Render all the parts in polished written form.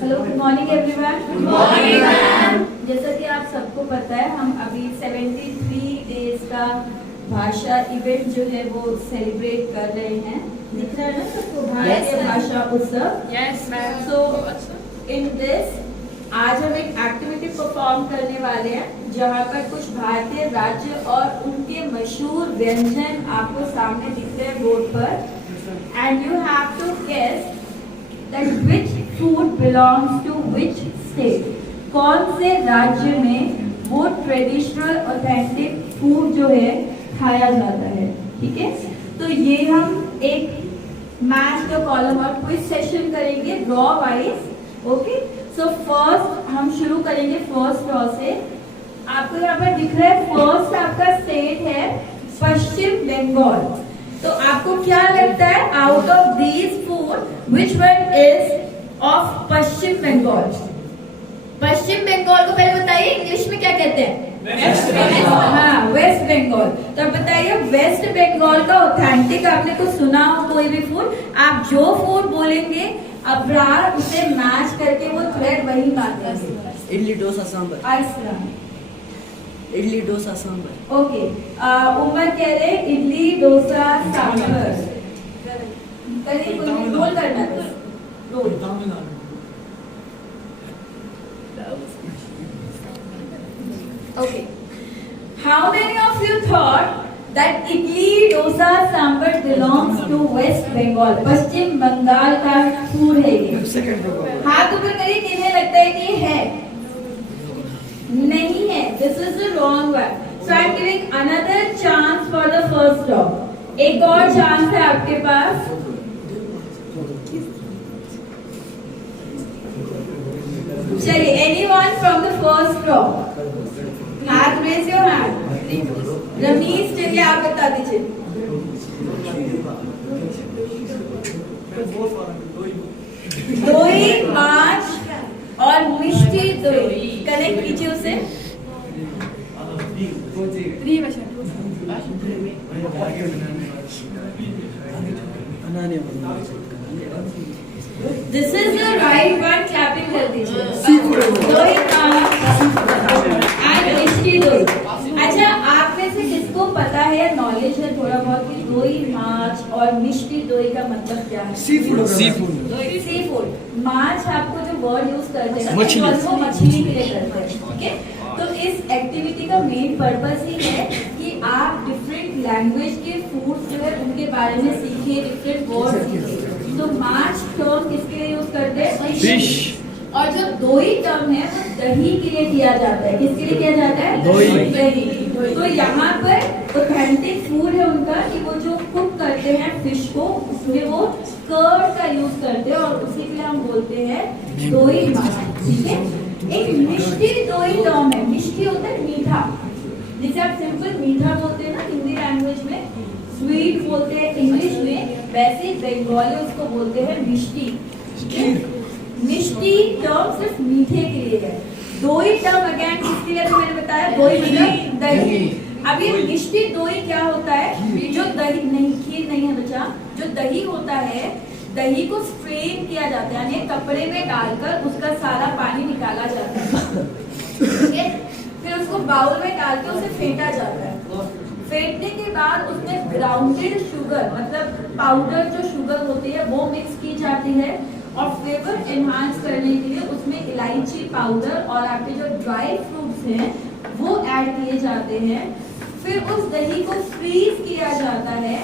Hello, good morning everyone. Good morning ma'am. जैसा कि आप सबको पता है, हम अभी 73 डेज का भाषा इवेंट जो है वो सेलिब्रेट कर रहे हैं। दिख रहा है ना सबको भारतीय भाषा उत्सव? Yes ma'am. So in this आज हम एक एक्टिविटी परफॉर्म करने वाले हैं जहाँ पर कुछ भारतीय राज्य और उनके मशहूर व्यंजन आपको सामने दिख रहे हैं बोर्ड पर, and you have to guess that which food belongs to which state। कौन से राज्य में वो ट्रेडिशनल ऑथेंटिक फूड जो है खाया जाता है, ठीक है। तो ये हम एक मैच का कॉलम और क्विज सेशन करेंगे raw wise. Okay, so first हम शुरू करेंगे फर्स्ट रॉ से। आपको यहाँ पर दिख रहा है फर्स्ट आपका स्टेट है पश्चिम बंगाल। तो आपको क्या लगता है out of these food which one is of Paschim Bangal? Paschim Bangal को पहले बताइए इंग्लिश में क्या कहते हैं? हाँ, वेस्ट बंगाल। तो आप बताइए वेस्ट बंगाल का ऑथेंटिक आपने कुछ सुना हो कोई भी फूड? आप जो फूड बोलेंगे अब्रार उसे मैच करके वो थ्रेड वही मारते। इडली डोसा सांभर। आइसक्रीम। इडली डोसा सांभर। ओके, उमर कह रहे इडली डोसा सांभर। करिए, कोई रोल करना है, role. Okay, how many of you thought that idli dosa sambar belongs to west Bengal? Paschim Bangal का फूड है ये। हाथ ऊपर करिए, किन्हें लगता है कि ये है? नहीं है, this is the wrong one. So I am giving another chance for the first raw. एक और चांस है आपके पास। चलिए, anyone from the first raw? हाथ रेज योर हैंड। रमीश, चलिए आप बता दीजिए। दोई, माछ और मिष्टी दोई। कनेक्ट कीजिए उसे। This is the right one, clapping कर दीजिए। दोई, माछ एंड मिष्टी दोई। अच्छा, आप में से किसको पता है या नॉलेज है थोड़ा बहुत कि दोई, माछ और मिष्टी दोई का मतलब क्या है? Sea food. Sea food. माछ आपको जो वर्ड यूज करते हैं मछली। वो मछली के लिए करते हैं, ठीक है। तो इस एक्टिविटी का मेन पर्पस ही है कि आप डिफरेंट लैंग्वेज के फूड जो है उनके बारे में सीखिए, डिफरेंट वर्ड सीखिए। तो माछ टर्म किसके लिए यूज करते हैं? फिश। और जो दोई टर्म है वो दही के लिए किया जाता है। किसके लिए किया जाता है? दही। तो यहाँ पर ऑथेंटिक फूड है उनका कि वो जो कुक करते हैं फिश को, उसमें वो कर्ड का यूज करते हैं और उसी के लिए हम बोलते हैं दोई माछ, ठीक है। एक मिष्टी दोई टर्म है। मिष्टी होता है मीठा, जिसे आप सिंपल मीठा बोलते हैं ना हिंदी लैंग्वेज में, स्वीट बोलते हैं इंग्लिश में, वैसे बंगाली उसको बोलते हैं मिष्टी। मिष्टी टर्म सिर्फ मीठे के लिए है। दोई टर्म अगेन किसके लिए? मैंने बताया दोई मतलब दही। अब ये मिष्टी दोई क्या होता है? जो दही नहीं, खीर नहीं है बच्चा, जो दही होता है, दही को स्ट्रेन किया जाता है, यानी कपड़े में डालकर उसका सारा पानी निकाला जाता है, ठीक है। फिर उसको बाउल में डाल के उसे फेंटा जाता है। फेंटने के बाद उसमें ग्राउंडेड शुगर मतलब पाउडर जो शुगर होती है वो मिक्स की जाती है और फ्लेवर एनहांस करने के लिए उसमें इलायची पाउडर और आपके जो ड्राई फ्रूट्स हैं वो ऐड किए जाते हैं। फिर उस दही को फ्रीज किया जाता है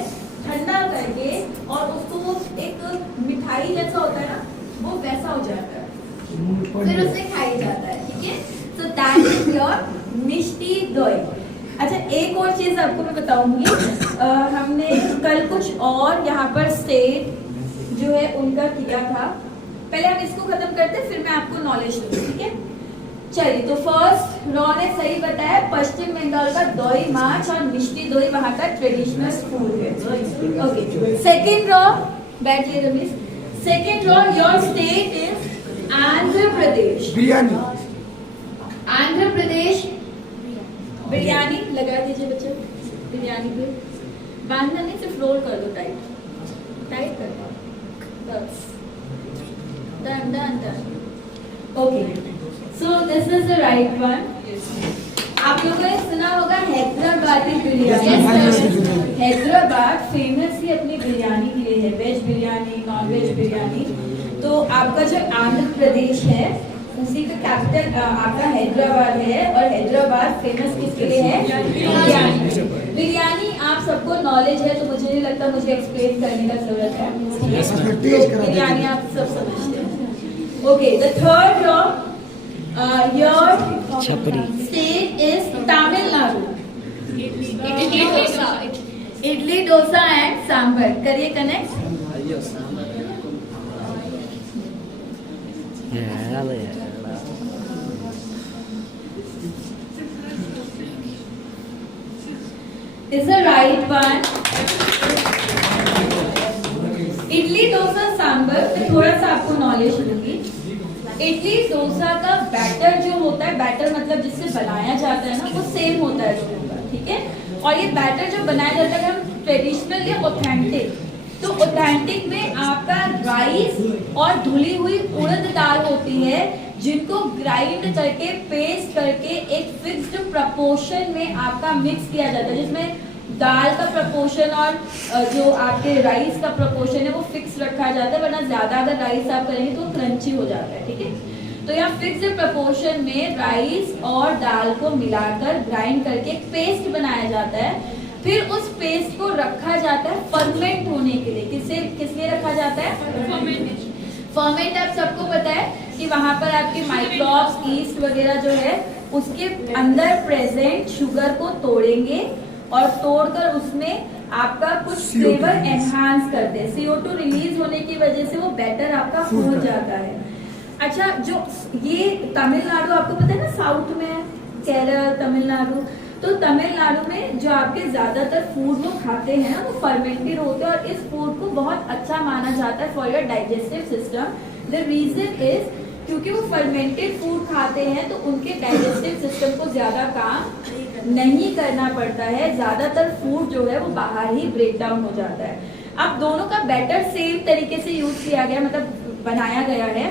ठंडा करके और उसको एक मिठाई जैसा होता है ना, वो वैसा हो जाता है, फिर उसे खाया जाता है, ठीक है। सो दैट इज योर मिष्टी दोई। अच्छा, एक और चीज आपको मैं बताऊंगी। हमने कल कुछ और यहाँ पर स्टेट जो है उनका किया था। पहले हम इसको खत्म करते हैं, फिर मैं आपको नॉलेज दूंगी, ठीक है। चलिए, तो फर्स्ट रॉ ने सही बताया, पश्चिम बंगाल का दोई माछ और मिष्टी दोई वहां का ट्रेडिशनल फूड है। ओके, सेकंड रॉ, बैठिए Ramesh. Second row, your state is Andhra Pradesh. Biryani. Andhra Pradesh biryani लगा दीजिए बच्चे। बिरयानी पे बांधना नहीं, सिर्फ रोल कर दो, टाइट टाइट कर दो, बस। Done done done. Okay, so this is the right one. आप लोगों ने सुना होगा हैदराबादी बिरयानी। हैदराबाद फेमस ही अपनी बिरयानी के लिए है, veg biryani, non veg biryani. तो आपका जो आंध्र प्रदेश है उसी का कैपिटल आपका हैदराबाद है, और हैदराबाद फेमस किसके लिए है? बिरयानी। बिरयानी आप सबको नॉलेज है, तो मुझे नहीं लगता मुझे एक्सप्लेन करने का जरूरत है। बिरयानी आप सब समझते हैं। Okay, the third row your state is Tamil Nadu. Idli dosa and sambar, करिए connect. Is the right one? Idli dosa sambar पे थोड़ा सा आपको नॉलेज दूंगी। इडली डोसा का बैटर जो होता है, बैटर मतलब जिससे बनाया जाता है ना, वो सेम होता है दोनों का, ठीक है। और ये बैटर जो बनाया जाता है हम ट्रेडिशनल या ऑथेंटिक, तो ऑथेंटिक में आपका राइस और धुली हुई उड़द दाल होती है, जिनको ग्राइंड करके पेस्ट करके एक फिक्स्ड प्रपोर्शन में आपका मिक्स किया जाता है, जिसमें दाल का प्रपोर्शन और जो आपके राइस का प्रपोर्शन है वो फिक्स रखा जाता है, वरना ज्यादा अगर राइस आप करेंगे तो क्रंची हो जाता है, ठीक है। तो यहाँ फिक्स्ड प्रपोर्शन में राइस और दाल को मिलाकर ग्राइंड करके पेस्ट बनाया जाता है। फिर उस पेस्ट को रखा जाता है फर्मेंट होने के लिए। किस लिए रखा जाता है? फर्मेंट आप सबको पता है कि वहां पर आपके माइक्रोब्स, ईस्ट वगैरह जो है उसके अंदर प्रेजेंट शुगर को तोड़ेंगे और तोड़कर उसमें आपका कुछ फ्लेवर एनहांस करते हैं। CO2 रिलीज होने की वजह से वो बैटर आपका हो जाता है। अच्छा, जो ये तमिलनाडु आपको पता है ना, साउथ में है, केरल, तमिलनाडु। तो तमिलनाडु में जो आपके ज्यादातर फूड वो खाते हैं ना, वो फर्मेंटेड होते हैं, और इस फूड को बहुत अच्छा माना जाता है for your digestive system. The reason is क्योंकि वो फर्मेंटेड फूड खाते हैं तो उनके डाइजेस्टिव सिस्टम को ज्यादा काम नहीं करना पड़ता है, ज्यादातर फूड जो है वो बाहर ही ब्रेक डाउन हो जाता है। अब दोनों का बैटर सेम तरीके से यूज किया गया, मतलब बनाया गया है।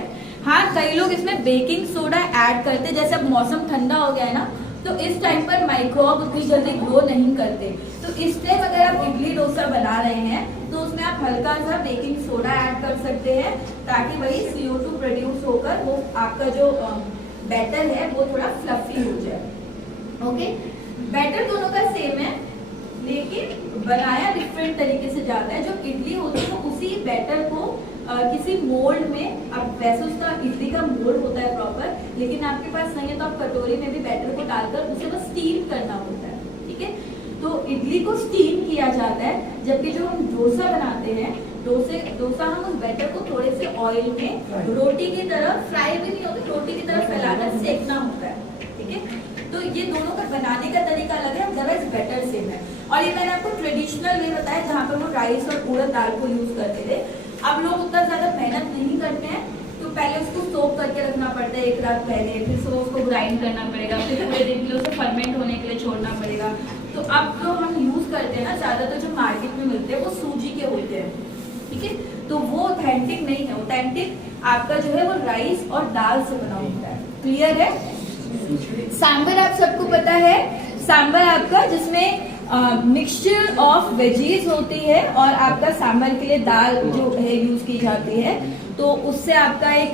हाँ, कई लोग इसमें बेकिंग सोडा ऐड करते, जैसे अब मौसम ठंडा हो गया है ना, तो इस टाइम पर माइक्रोब उतनी जल्दी ग्रो नहीं करते, तो इस टाइम अगर आप इडली डोसा बना रहे हैं तो उसमें आप हल्का सा बेकिंग सोडा ऐड कर सकते हैं, ताकि वही CO2 प्रोड्यूस होकर वो आपका जो बैटर है वो थोड़ा फ्लफी हो जाए। ओके, बैटर दोनों का सेम है, लेकिन बनाया डिफरेंट तरीके से जाता है। जो इडली होती है वो उसी बैटर को किसी मोल्ड में, अब वैसे उसका इडली का मोल्ड होता है प्रॉपर, लेकिन आपके पास नहीं है तो आप कटोरी में भी बैटर को डालकर उसे बस स्टीम करना होता है, ठीक है। तो इडली को स्टीम किया जाता है, जबकि जो हम डोसा बनाते हैं, डोसा हम उस बैटर को थोड़े से ऑयल में रोटी की तरह, फ्राई भी नहीं होती, रोटी की तरह फैलाकर सेकना होता है, ठीक है। तो ये दोनों का बनाने का तरीका अलग है, अदरवाइज बैटर सेम है। और ये मैंने आपको ट्रेडिशनल वे बताया, जहाँ पर वो राइस और उड़द दाल को यूज करते थे। अब लोग उतना ज्यादा मेहनत नहीं करते हैं, तो पहले उसको सोक करके रखना पड़ता है एक रात पहले, फिर सुबह उसको ग्राइंड करना पड़ेगा, फिर पूरे दिन के लिए उसे फर्मेंट होने के लिए छोड़ना पड़ेगा। तो अब जो हम यूज करते हैं ना, ज्यादातर जो मार्केट में मिलते हैं वो सूजी के होते हैं, ठीक है। तो वो ऑथेंटिक नहीं है, ऑथेंटिक आपका जो है वो राइस और दाल से बना होता है। क्लियर है? सांबर आप सबको पता है, सांबर आपका जिसमें मिक्सचर ऑफ वेजीज होती है, और आपका सांबर के लिए दाल जो है यूज की जाती है, तो उससे आपका एक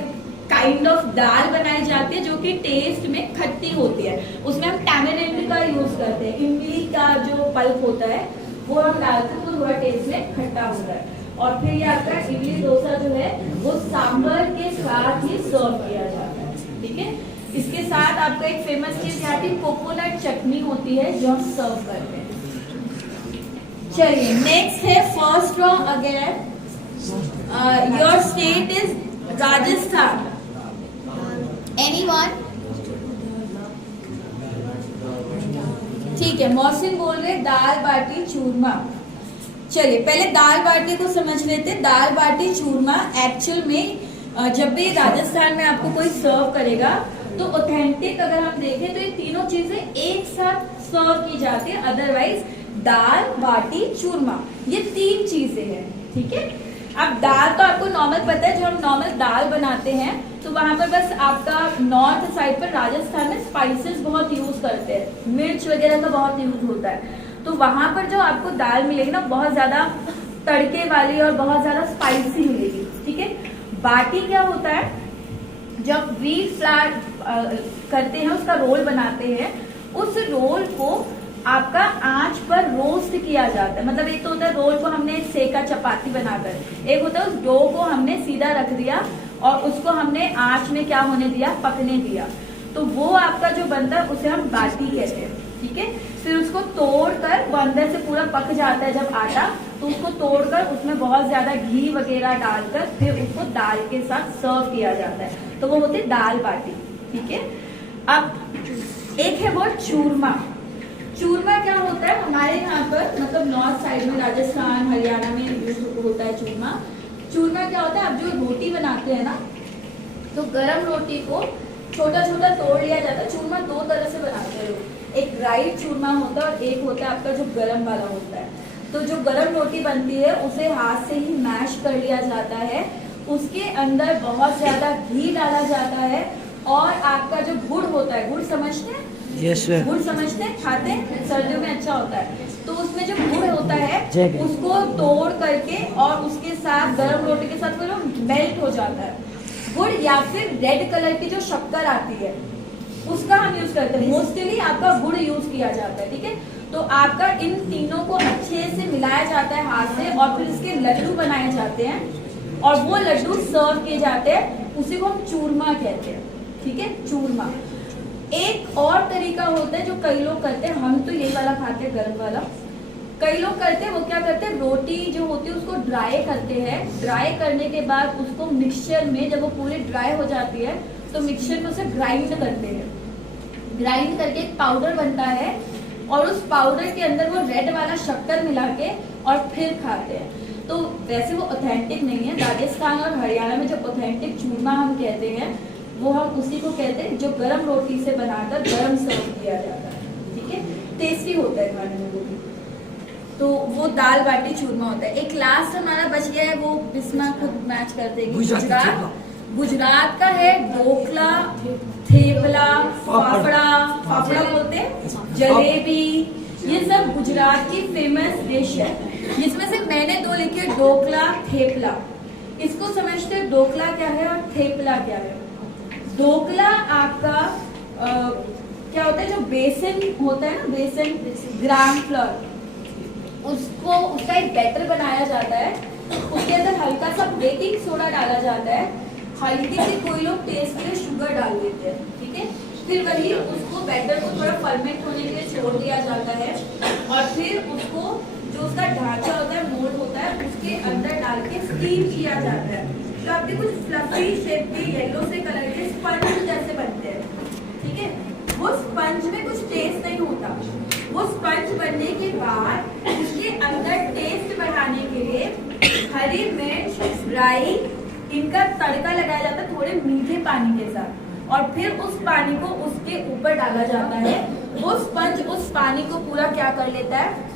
काइंड ऑफ दाल बनाई जाती है जो कि टेस्ट में खट्टी होती है। उसमें हम टैमरिंड का यूज करते हैं, इमली का जो पल्प होता है वो हम डालते हैं, तो थोड़ा टेस्ट में खट्टा होता है। और फिर ये आपका इडली डोसा जो है वो सांबर के साथ ही सर्व किया जाता है, ठीक है। इसके साथ आपका एक फेमस चीज यहाँ की कोकोनट चटनी होती है जो हम सर्व करते हैं। चलिए, नेक्स्ट है first raw again. Your state is Rajasthan. Anyone? ठीक है, मौसिन बोल रहे दाल बाटी चूरमा। चलिए पहले दाल बाटी को समझ लेते। दाल बाटी चूरमा एक्चुअल में जब भी राजस्थान में आपको कोई सर्व करेगा तो ऑथेंटिक अगर हम देखें तो ये तीनों चीजें एक साथ सर्व की जाती है। अदरवाइज दाल बाटी चूरमा ये तीन चीजें हैं, ठीक है। अब दाल तो आपको नॉर्मल पता है, जो हम नॉर्मल दाल बनाते हैं तो वहां पर बस आपका नॉर्थ साइड पर राजस्थान में स्पाइसेस बहुत यूज करते हैं, मिर्च वगैरह का बहुत यूज होता है। तो वहां पर जो आपको दाल मिलेगी ना बहुत ज्यादा तड़के वाली और बहुत ज्यादा स्पाइसी मिलेगी, ठीक है। बाटी क्या होता है, जब व्हीट फ्लावर करते हैं उसका रोल बनाते हैं, उस रोल को आपका आंच पर रोस्ट किया जाता है। मतलब एक तो होता है रोल को हमने सेका चपाती बनाकर, एक होता है उस डो को हमने सीधा रख दिया और उसको हमने आंच में क्या होने दिया, पकने दिया। तो वो आपका जो बनता है उसे हम बाटी कहते हैं, ठीक है। फिर उसको तोड़कर वो अंदर से पूरा पक जाता है जब आटा, तो उसको तोड़कर उसमें बहुत ज्यादा घी वगैरह डालकर फिर उसको दाल के साथ सर्व किया जाता है, तो वो होती है दाल बाटी, ठीक है। अब एक है वो चूरमा। चूरमा क्या होता है, हमारे यहाँ पर मतलब नॉर्थ साइड में राजस्थान हरियाणा में यूज होता है चूरमा। चूरमा क्या होता है, आप जो रोटी बनाते हैं ना, तो गरम रोटी को छोटा छोटा तोड़ लिया जाता है। चूरमा दो तरह से बनाते हैं लोग, एक ड्राई चूरमा होता है और एक होता है आपका जो गरम वाला होता है। तो जो गरम रोटी बनती है उसे हाथ से ही मैश कर लिया जाता है, उसके अंदर बहुत ज्यादा घी डाला जाता है और आपका जो गुड़ होता है, गुड़ समझते हैं? Yes sir. गुड़ समझते हैं, खाते हैं, सर्दियों में अच्छा होता है। तो उसमें जो गुड़ होता है उसको तोड़ करके और उसके साथ गरम रोटी के साथ वो मेल्ट हो जाता है। गुड़ या फिर रेड कलर की जो शक्कर आती है उसका हम यूज करते हैं, मोस्टली आपका गुड़ यूज किया जाता है, ठीक है। तो आपका इन तीनों को अच्छे से मिलाया जाता है हाथ से और फिर इसके लड्डू बनाए जाते हैं और वो लड्डू सर्व किए जाते हैं, उसी को हम चूरमा कहते हैं, ठीक है, चूरमा। एक और तरीका होता है जो कई लोग करते हैं, हम तो यही वाला खाते हैं गरम वाला, कई लोग करते हैं वो क्या करते हैं, रोटी जो होती है उसको ड्राई करते हैं, ड्राई करने के बाद उसको मिक्सचर में जब वो पूरी ड्राई हो जाती है तो मिक्सचर में उसे ग्राइंड करते हैं, ग्राइंड करके एक पाउडर बनता है और उस पाउडर के अंदर वो रेड वाला शक्कर मिला के और फिर खाते हैं। तो वैसे वो ऑथेंटिक नहीं है, राजस्थान और हरियाणा में जो ऑथेंटिक चूरमा हम कहते हैं वो हम उसी को कहते हैं जो गरम रोटी से बनाकर गरम सर्व किया जाता है, ठीक है, टेस्टी होता है खाने में वो भी। तो वो दाल बाटी चूरमा होता है। एक लास्ट हमारा बच गया है, वो बिस्मा खुद मैच कर देगी। गुजरात, गुजरात का है ढोकला, थेपला, फाफड़ा, फाफड़ा बोलते हैं, जलेबी, ये सब गुजरात की फेमस डिश है। जिसमें से मैंने दो लिखे, ढोकला, थेपला। इसको समझते हैं ढोकला क्या है और थेपला क्या है। ढोकला आपका क्या होता है, जो बेसन होता है ना, बेसन ग्राम फ्लोर, उसको उसका एक बैटर बनाया जाता है, उसके अंदर हल्का सा बेकिंग सोडा डाला जाता है, हल्की सी कोई लोग टेस्ट के लिए शुगर डाल देते हैं, ठीक है। फिर वही उसको बैटर को थोड़ा फर्मेंट होने के लिए छोड़ दिया जाता है और फिर उसको जो उसका ढांचा होता है, मोल्ड होता है, उसके अंदर डाल के स्टीम किया जाता है। तो आपके कुछ फ्लफी शेप के येलो से कलर के स्पंज जैसे बनते हैं, ठीक है। वो स्पंज में कुछ टेस्ट नहीं होता, वो स्पंज बनने के बाद उसके अंदर टेस्ट बढ़ाने के लिए हरी मिर्च, राई, इनका तड़का लगाया जाता है थोड़े मीठे पानी के साथ और फिर उस पानी को उसके ऊपर डाला जाता है। वो स्पंज उस पानी को पूरा क्या कर लेता है,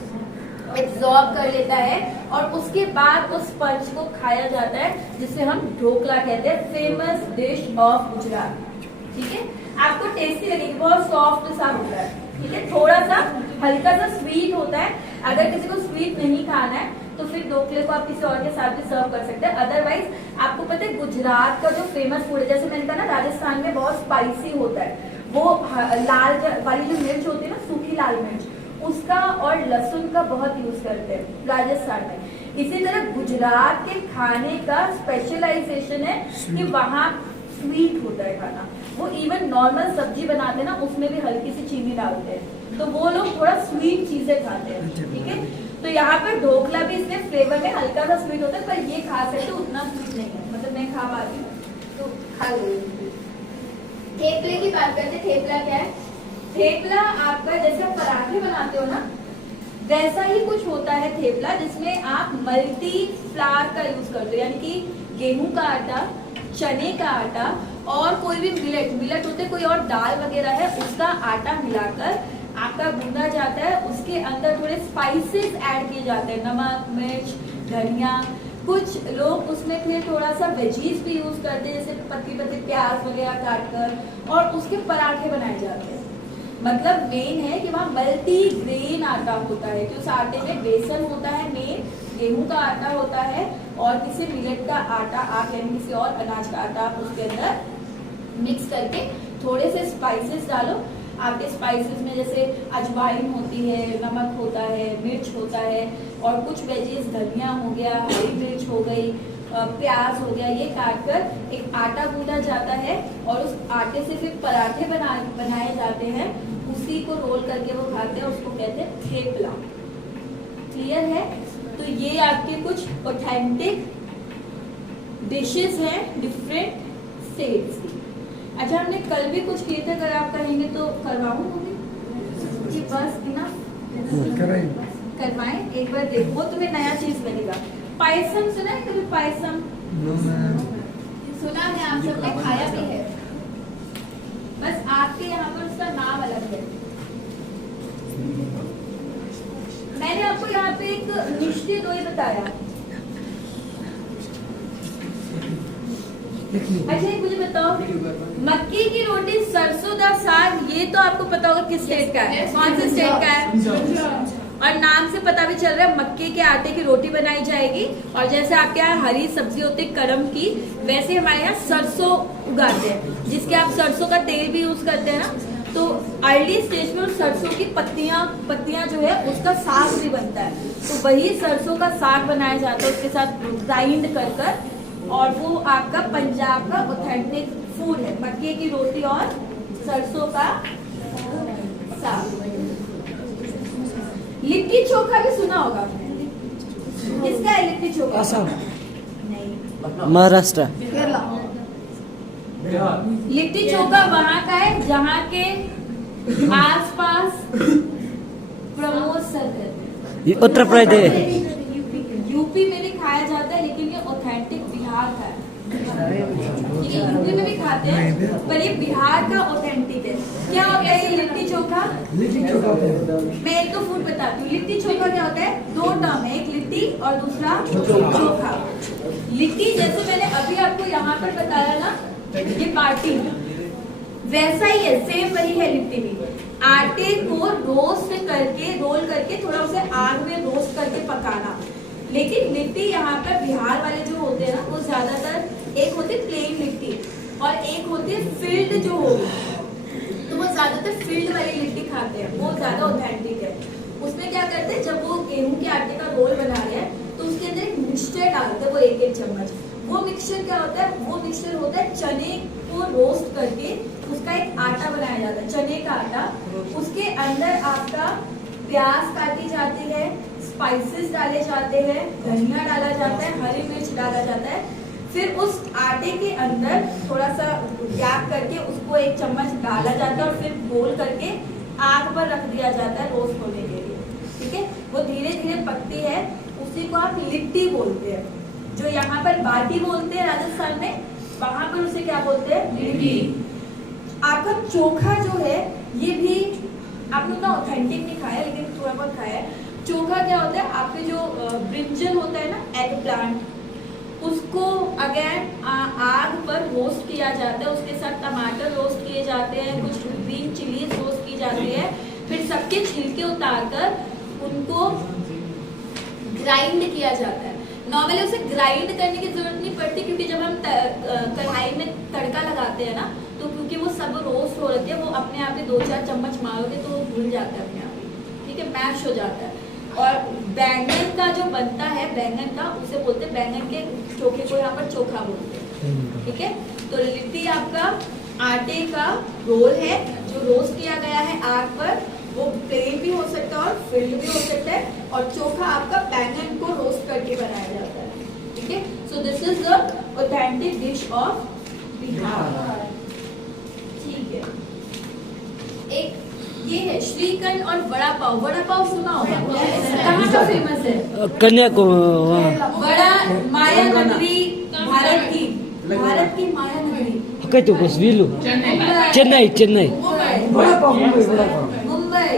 एब्जॉर्ब कर लेता है और उसके बाद उस स्पंज को खाया जाता है, जिसे हम ढोकला कहते हैं, फेमस डिश ऑफ गुजरात, ठीक है। आपको टेस्टी लगेगी, बहुत सॉफ्ट सा होता है, ठीक है, थोड़ा सा हल्का सा स्वीट होता है। अगर किसी को स्वीट नहीं खाना है तो फिर ढोकले को आप किसी और के साथ भी सर्व कर सकते हैं। अदरवाइज आपको पता है गुजरात का जो फेमस फूड है, जैसे मैंने कहा ना राजस्थान में बहुत स्पाइसी होता है, वो लाल वाली जो मिर्च होती है ना, सूखी लाल मिर्च, उसका और लहसुन का बहुत यूज करते हैं राजस्थान में। इसी तरह गुजरात के खाने का स्पेशलाइजेशन है कि वहाँ स्वीट होता है खाना, वो इवन नॉर्मल सब्जी बनाते हैं ना उसमें भी हल्की सी चीनी डालते हैं, तो वो लोग थोड़ा स्वीट चीजें खाते हैं, ठीक है। तो यहाँ पर ढोकला भी इसमें फ्लेवर में हल्का सा स्वीट होता है, पर ये खा सकते उतना स्वीट नहीं है, मतलब मैं खा पाती हूँ तो खा लो। थेपले की बात करते हैं, थेपला क्या है, थेपला आपका जैसे आप पराठे बनाते हो ना, वैसा ही कुछ होता है थेपला, जिसमें आप मल्टी फ्लावर का यूज करते हो, यानी कि गेहूं का आटा, चने का आटा और कोई भी मिलेट होते कोई और दाल वगैरह है, उसका आटा मिलाकर आपका गूंदा जाता है। उसके अंदर थोड़े स्पाइसेस ऐड किए जाते हैं, नमक, मिर्च, धनिया, कुछ लोग उसमें फिर थोड़ा सा वेजीज भी यूज करते हैं, जैसे पत्ती पत्ती प्याज वगैरह काट कर, और उसके पराठे बनाए जाते हैं। मतलब मेन है कि वहाँ मल्टी ग्रेन आटा होता है, कि उस आटे में बेसन होता है, मेन गेहूं का आटा होता है, और किसी मिलेट का आटा आप यानी किसी और अनाज का आटा आप उसके अंदर मिक्स करके थोड़े से स्पाइसेस डालो। आपके स्पाइसेस में जैसे अजवाइन होती है, नमक होता है, मिर्च होता है, और कुछ वेजीज धनिया हो गया, हरी मिर्च हो गई, प्याज हो गया, ये काट कर एक आटा गूंदा जाता है, और उस आटे से फिर पराठे बनाए जाते हैं। उसी को रोल करके वो खाते हैं, उसको कहते हैं थेपला। क्लियर है? तो ये आपके कुछ ऑथेंटिक डिशेस हैं डिफरेंट स्टेट्स की। अच्छा, हमने कल भी कुछ किए थे, अगर आप कहेंगे तो करवाऊंगी जी, बस इनफ करवाएं। एक बार देखो, तुम्हें नया चीज लगेगा। पायसम सुना है कभी? पायसम सुना है, आप सबने खाया भी है, बस आपके यहाँ पर उसका नाम अलग है। मैंने आपको यहाँ पे एक मिष्टी दोई बताया। अच्छा, एक मुझे बताओ, मक्की की रोटी सरसों का साग, ये तो आपको पता होगा किस स्टेट का है, कौन से स्टेट का है? और नाम से पता भी चल रहा है मक्के के आटे की रोटी बनाई जाएगी। और जैसे आपके यहाँ हरी सब्जी होती है कड़म की, वैसे हमारे यहाँ सरसों उगाते हैं, जिसके आप सरसों का तेल भी यूज करते हैं ना। तो अर्ली स्टेज में उस सरसों की पत्तियां जो है उसका साग भी बनता है। तो वही सरसों का साग बनाया जाता है, उसके साथ ग्राइंड कर, और वो आपका पंजाब का ऑथेंटिक फूड है, मक्के की रोटी और सरसों का साग। लिट्टी चोखा भी सुना होगा, किसका है लिट्टी चोखा? असम, नहीं, महाराष्ट्र, केरला। लिट्टी चोखा वहाँ का है जहाँ के आसपास प्रमोद सर करते हैं। उत्तर प्रदेश, यूपी में भी खाया जाता है, लेकिन ये ऑथेंटिक बिहार का है। ये यूपी में भी खाते हैं, पर ये बिहार का ऑथेंटिक है। क्या होता है ये लिट्टी चोखा? मैं एक तो फूड बताती हूँ। लिट्टी चोखा क्या होता है? दो टर्म है, एक लिट्टी और दूसरा चोखा। लिट्टी जैसे मैंने अभी आपको यहाँ पर बताया ना, ये बाटी वैसा ही है, सेम वही है लिट्टी भी। आटे को रोस्ट करके, रोल करके, थोड़ा उसे आग में रोस्ट करके पकाना। लेकिन लिट्टी यहाँ पर बिहार वाले जो होते हैं ना, वो ज्यादातर एक होती है प्लेन लिट्टी और एक होती है फिल्ड जो होगी, तो वो ज्यादातर फील्ड वाली लिट्टी खाते हैं, वो ज्यादा ऑथेंटिक है। उसमें क्या करते हैं, जब वो गेहूं के आटे का रोल बना रहे हैं तो उसके अंदर एक मिक्सचर डालते हैं, वो एक चम्मच। वो मिक्सचर क्या होता है? वो मिक्सचर होता है चने को रोस्ट करके उसका एक आटा बनाया जाता है, चने का आटा। उसके अंदर आपका प्याज काटी जाती है, स्पाइसेस डाले जाते हैं, धनिया डाला जाता है, हरी मिर्च डाला जाता है। फिर उस आटे के अंदर थोड़ा सा गैप करके उसको एक चम्मच डाला जाता है और फिर गोल करके आग पर रख दिया जाता है रोस्ट होने के लिए। ठीक है, वो धीरे धीरे पकती है, उसी को आप लिट्टी बोलते हैं। जो यहाँ पर बाटी बोलते हैं राजस्थान में, वहां पर उसे क्या बोलते हैं? लिट्टी। आपका चोखा जो है, ये भी आपने उतना ऑथेंटिक नहीं खाया, लेकिन थोड़ा बहुत खाया है। चोखा क्या होता है? आपके जो ब्रिंजल होता है ना, एग प्लांट, उसको अगेन आग पर रोस्ट किया जाता है, उसके साथ टमाटर रोस्ट किए जाते हैं, कुछ ग्रीन चिलीज रोस्ट की जाती है, फिर सबके छिलके उतारकर उनको ग्राइंड किया जाता है। नॉर्मली उसे ग्राइंड करने की जरूरत नहीं पड़ती, क्योंकि जब हम कढ़ाई में तड़का लगाते हैं ना, तो क्योंकि वो सब रोस्ट हो रही है, वो अपने आप ही 2-4 चम्मच मारोगे तो वो भूल जाता है अपने आप ही। ठीक है, मैश हो जाता है। और बैंगन का जो बनता है, बैंगन का, उसे बोलते हैं बैंगन के चोखे को यहाँ पर चोखा बोलते हैं। ठीक है, तो लिट्टी आपका आटे का रोल है जो रोस्ट किया गया है आग पर, वो प्लेन भी हो सकता है और फिल्ड भी हो सकता है, और चोखा आपका बैंगन को रोस्ट करके बनाया जाता है। ठीक है, सो this is the authentic dish of Bihar. ठीक है, एक ये है श्रीखंड और वड़ा पाव। वड़ा पाव सुना होगा, कहाँ का फेमस है? कन्याकुमारी, वड़ा माया नगरी, भारत की माया नगरी, चेन्नई, मुंबई।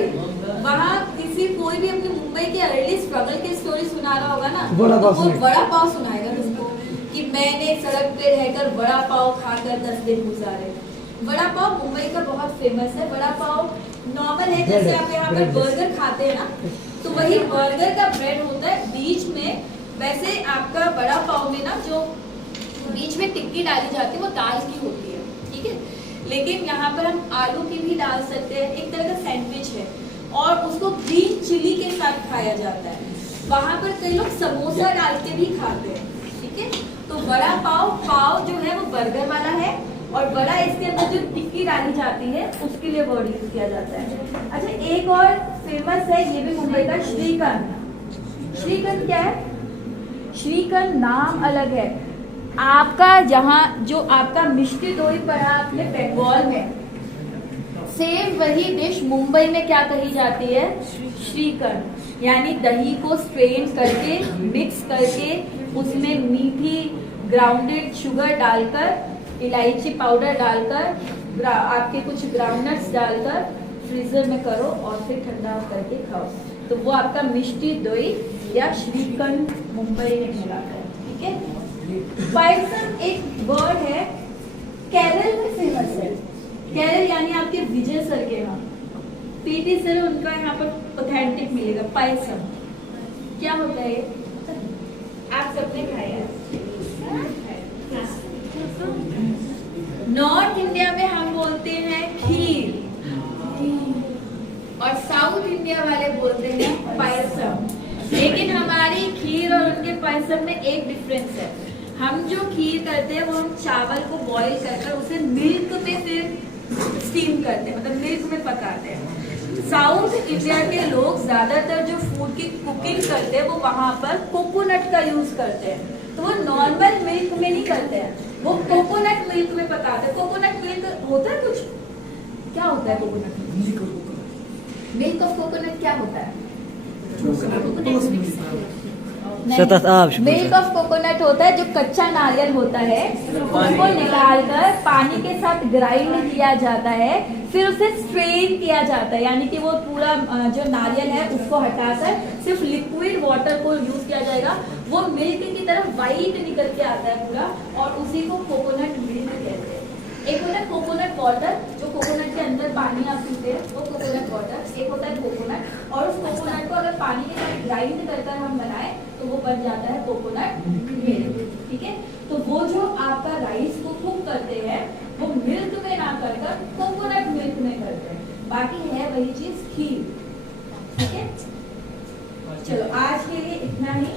वहाँ किसी कोई भी अपनी मुंबई की अर्ली स्ट्रगल की स्टोरी सुना रहा होगा ना, बड़ा पाव तो वो सुनाएगा। बड़ा पाव सुनाएगा उसको कि मैंने सड़क पे रहकर बड़ा पाव खाकर 10 दिन गुजारे। बड़ा पाव मुंबई का बहुत फेमस है। बड़ा पाव नॉर्मल है, जैसे आप यहाँ पर बर्गर खाते हैं ना, तो वही बर्गर का ब्रेड होता है बीच में। वैसे आपका बड़ा पाव में ना जो बीच में टिक्की डाली जाती है वो दाल की होती है, ठीक है। लेकिन यहाँ पर हम आलू की भी डाल सकते हैं, एक तरह का सैंडविच है और उसको ग्रीन चिली के साथ खाया जाता है। वहाँ पर कई लोग समोसा डाल के भी खाते हैं, ठीक है। तो बड़ा पाव जो है वो बर्गर वाला है और बड़ा इसके अंदर जो टिक्की डाली जाती है उसके लिए वर्ड यूज किया जाता है। अच्छा, एक और फेमस है, ये भी मुंबई का, श्रीखंड। श्रीखंड क्या है? श्रीखंड नाम अलग है। आपका जहाँ जो आपका मिष्टी दोई पड़ा आपने बंगाल में, सेम वही डिश मुंबई में क्या कही जाती है? श्रीखंड। यानी दही को स्ट्रेन करके मिक्स करके उसमें मीठी ग्राउंडेड शुगर डालकर, इलायची पाउडर डालकर, आपके कुछ ग्राउंडनट्स डालकर फ्रीजर में करो और फिर ठंडा करके खाओ। तो वो आपका मिष्टी दोई या श्रीखंड मुंबई में कहलाता है, ठीक है। पायसम एक वर्ड है, केरल में फेमस है। केरल यानी आपके विजय सर के यहाँ, पीटी सर, उनका यहाँ पर ऑथेंटिक मिलेगा। पायसम क्या होता है? आप सबने खाया है? नॉर्थ इंडिया में हम बोलते हैं खीर और साउथ इंडिया वाले बोलते हैं पायसम। लेकिन हमारी खीर और उनके पायसम में एक डिफरेंस है। हम जो खीर करते हैं वो हम चावल को बॉईल कर उसे मिल्क में फिर स्टीम करते हैं, मतलब मिल्क में पकाते हैं। साउथ इंडिया के लोग ज्यादातर जो फूड की कुकिंग करते हैं वो वहाँ पर कोकोनट का यूज करते हैं। तो वो नॉर्मल मिल्क में नहीं करते हैं, वो कोकोनट मिल्क में पकाते हैं। कोकोनट मिल्क होता है कुछ, क्या होता है coconut milk? Milk of coconut क्या होता है? मिल्क ऑफ कोकोनट होता है जो कच्चा नारियल होता है, उसको निकालकर पानी के साथ ग्राइंड किया जाता है, फिर उसे स्ट्रेन किया जाता है। यानी कि वो पूरा जो नारियल है उसको हटाकर सिर्फ लिक्विड वाटर को यूज किया जाएगा। वो मिल्क की तरह वाइट निकल के आता है पूरा, और उसी को कोकोनट मिल्क कहते हैं। एक होता है कोकोनट वाटर, जो कोकोनट के अंदर पानी आप पीते हैं वो कोकोनट वाटर। एक होता है कोकोनट, और उस कोकोनट को अगर पानी के साथ ग्राइंड कर हम बनाए तो वो बन जाता है कोकोनट मिल्क, ठीक है। तो वो जो आपका राइस को कुक करते हैं वो मिल्क में ना कर कोकोनट मिल्क में करते हैं। बाकी है वही चीज खीर, ठीक है। चलो आज के लिए इतना ही।